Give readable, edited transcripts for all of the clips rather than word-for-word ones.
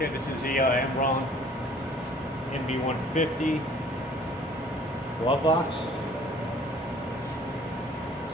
Okay, this is the Mbraun MB-150 Glovebox.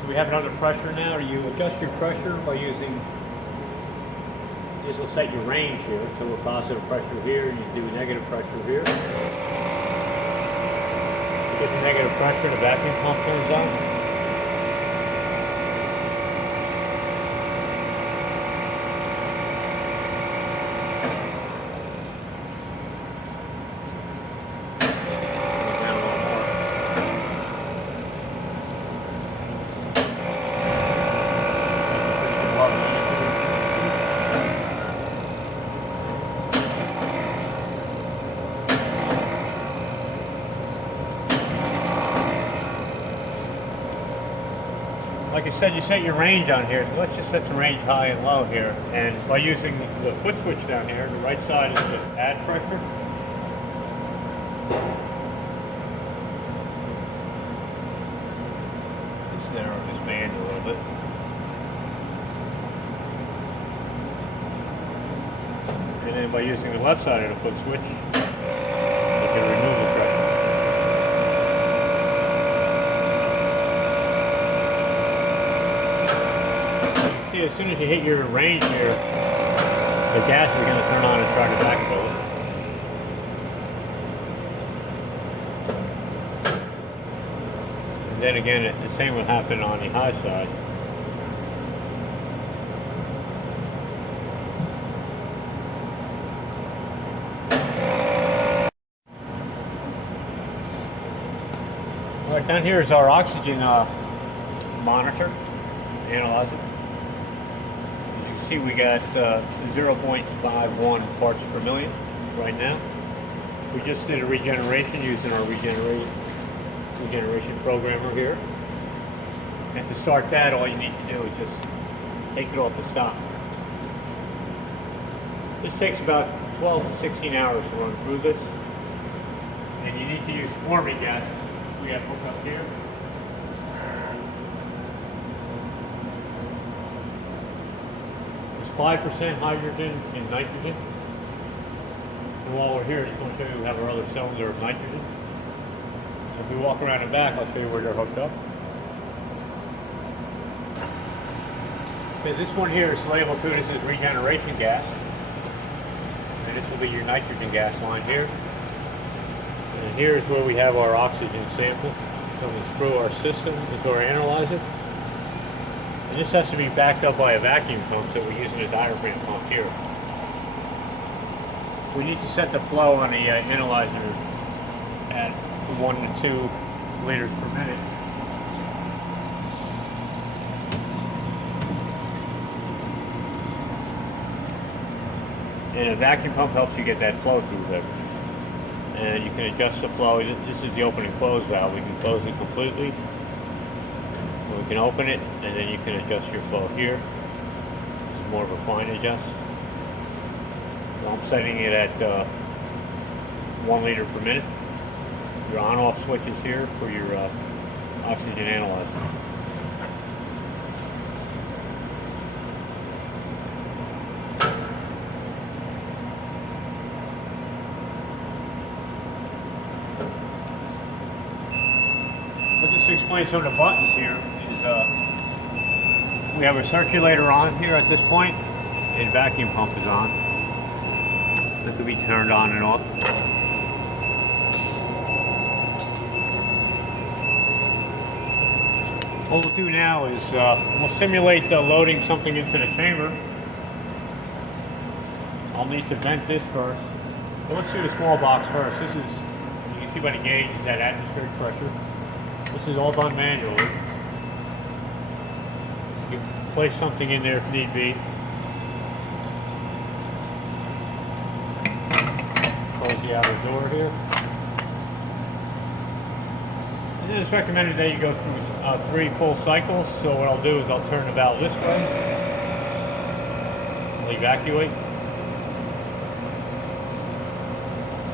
So we have it under pressure now. You adjust your pressure by using, this will set your range here. So we're positive pressure here, and you do negative pressure here. You get the negative pressure, the vacuum pump turns on. Like I said, you set your range on here, so let's just set the range high and low here. And by using the foot switch down here, the right side is just add pressure. Just narrow this band a little bit. And then by using the left side of the foot switch, you can remove the pressure. As soon as you hit your range here, the gas is going to turn on and try to backfill it. And then again, the same will happen on the high side. All right, down here is our oxygen monitor, analyzer. See, we got 0.51 parts per million right now. We just did a regeneration using our regeneration programmer here. And to start that, all you need to do is just take it off the stop. This takes about 12 to 16 hours to run through this. And you need to use forming gas. We have hooked up here. 5% hydrogen and nitrogen. And while we're here, I just want to show you we have our other cylinder of nitrogen. If we walk around the back, I'll show you where they're hooked up. Okay, this one here is labeled to, this is regeneration gas. And this will be your nitrogen gas line here. And here is where we have our oxygen sample coming through our system into our analyzer. And this has to be backed up by a vacuum pump that we're using a diaphragm pump here. We need to set the flow on the analyzer at 1 to 2 liters per minute. And a vacuum pump helps you get that flow through there. And you can adjust the flow. This is the open and close valve. We can close it completely. We can open it, and then you can adjust your flow here. This is more of a fine adjust. So I'm setting it at 1 liter per minute. Your on-off switches here for your oxygen analyzer. I'll just explain some of the buttons here. We have a circulator on here at this point, and vacuum pump is on. That can be turned on and off. What we'll do now is we'll simulate loading something into the chamber. I'll need to vent this first. Well, let's do the small box first. This is, you can see by the gauge, is that atmospheric pressure. This is all done manually. You can place something in there if need be. Close the outer door here. And then it's recommended that you go through 3 full cycles. So what I'll do is I'll turn the valve this way. I'll evacuate.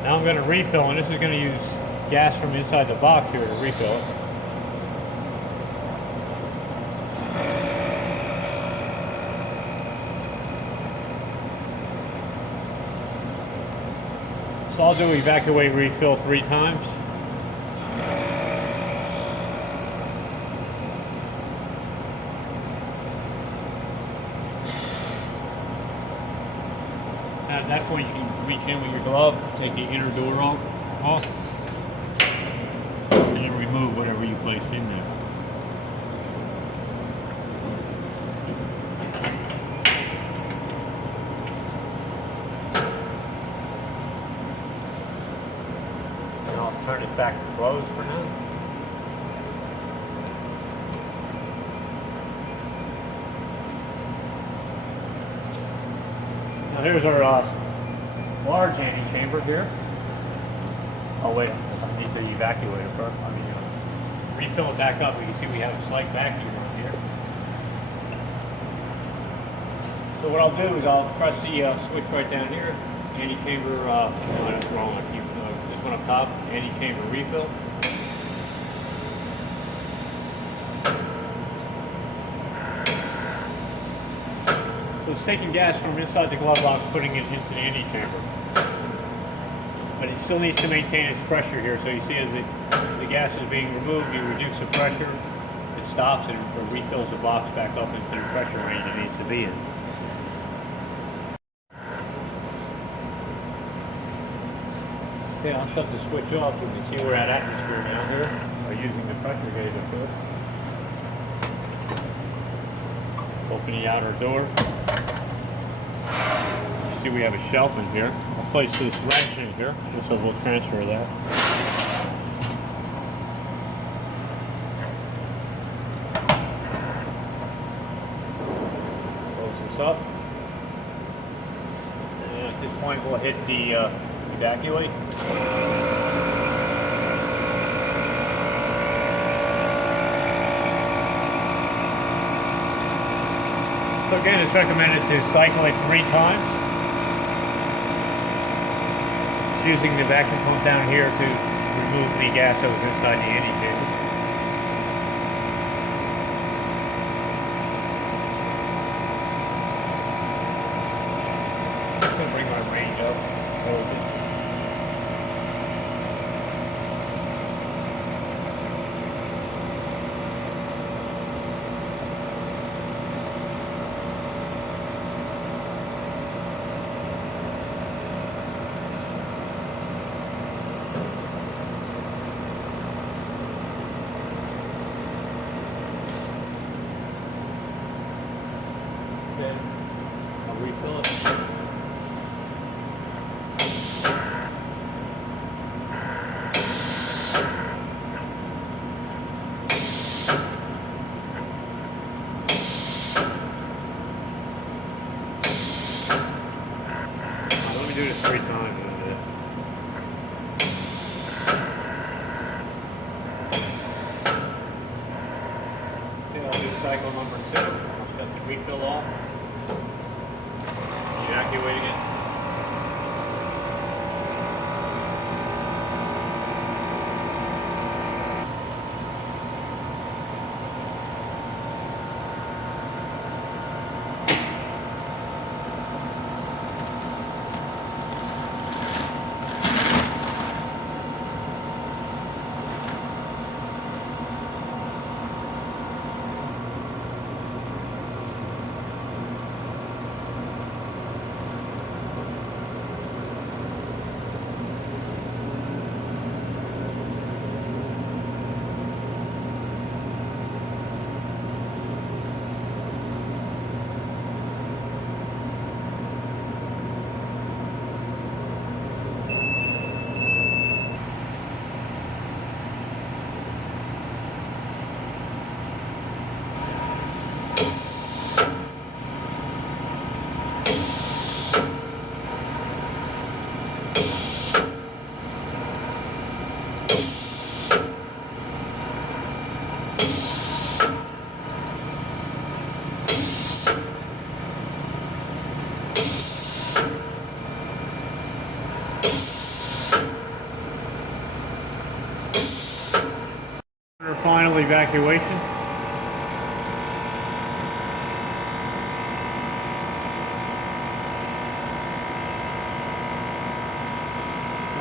Now I'm going to refill, and this is going to use gas from inside the box here to refill it. So I'll do evacuate refill 3 times. At that point you can reach in with your glove, take the inner door off, and then remove whatever you placed in there. And I'll turn it back to closed for now. Now here's our large antechamber here. Oh wait, I need to evacuate it first. Refill it back up. You can see we have a slight vacuum on here. So what I'll do is I'll press the switch right down here. Antechamber, no, that's wrong. This one up top, antechamber refill. So it's taking gas from inside the glove box, putting it into the antechamber. But it still needs to maintain its pressure here. So you see as the gas is being removed, you reduce the pressure, it stops and it refills the box back up into the pressure range it needs to be in. Okay, I'll shut the switch off. You can see we're at atmosphere down here. We're using the pressure gauge up here. Open the outer door. You see we have a shelf in here. I'll place this wrench in here, just so we'll transfer that. Close this up. And at this point we'll hit the evacuate. So again, it's recommended to cycle it 3 times. Using the vacuum pump down here to remove the gas that was inside the antechamber. I'm going to bring my range up. Hold it. Then I'll refill it. Let me do this 3 times. Okay, I'll do cycle number 2. I'll shut the refill off. Evacuating it. Final evacuation.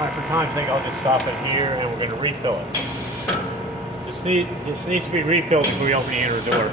Alright, for time's sake, I'll just stop it here and we're going to refill it. This needs to be refilled before we open the inner door.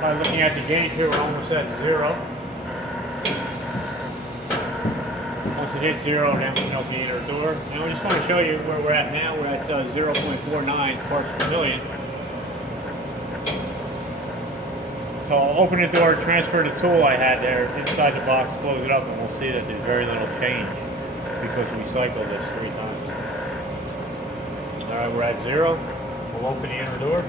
By looking at the gauge here, we're almost at 0. Once it hits 0, then we can open the inner door. Now we just want to show you where we're at now. We're at 0.49 parts per million. So I'll open the door, transfer the tool I had there inside the box, close it up, and we'll see that there's very little change because we cycled this 3 times. Alright, we're at 0. We'll open the inner door.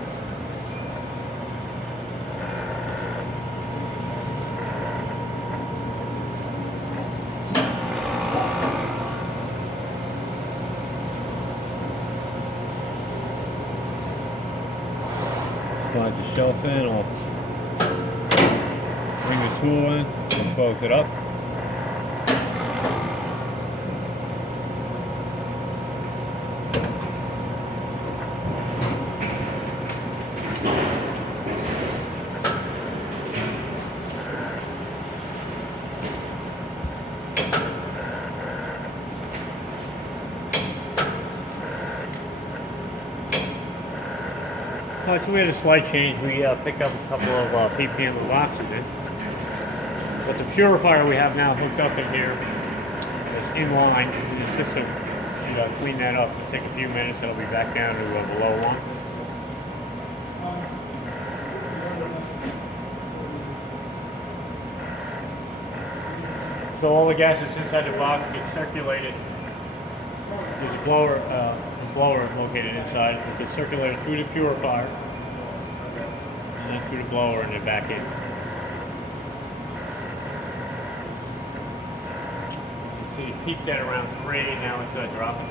Slide the shelf in, I'll bring the tool in and close it up. Alright, so we had a slight change. We picked up a couple of ppm of oxygen. But the purifier we have now hooked up in here is in line in the system. You clean that up. It'll take a few minutes. It'll be back down to below 1. So all the gas that's inside the box gets circulated. There's a blower located inside. It gets circulated through the purifier, and then through the blower, and then back in. So you peaked at around 3, now it's dropping.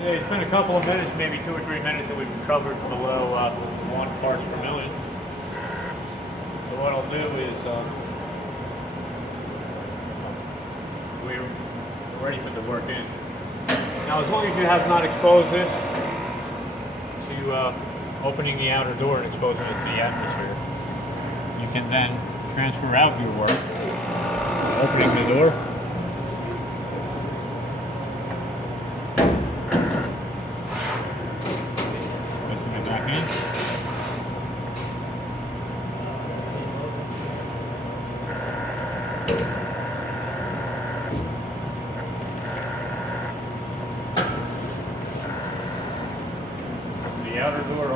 Yeah, it's been a couple of minutes, maybe 2 or 3 minutes, that we've recovered below 1 parts per million. So what I'll do is we're ready for the work in. Now, as long as you have not exposed this to opening the outer door and exposing it to the atmosphere, you can then transfer out your work, opening the door. The outer door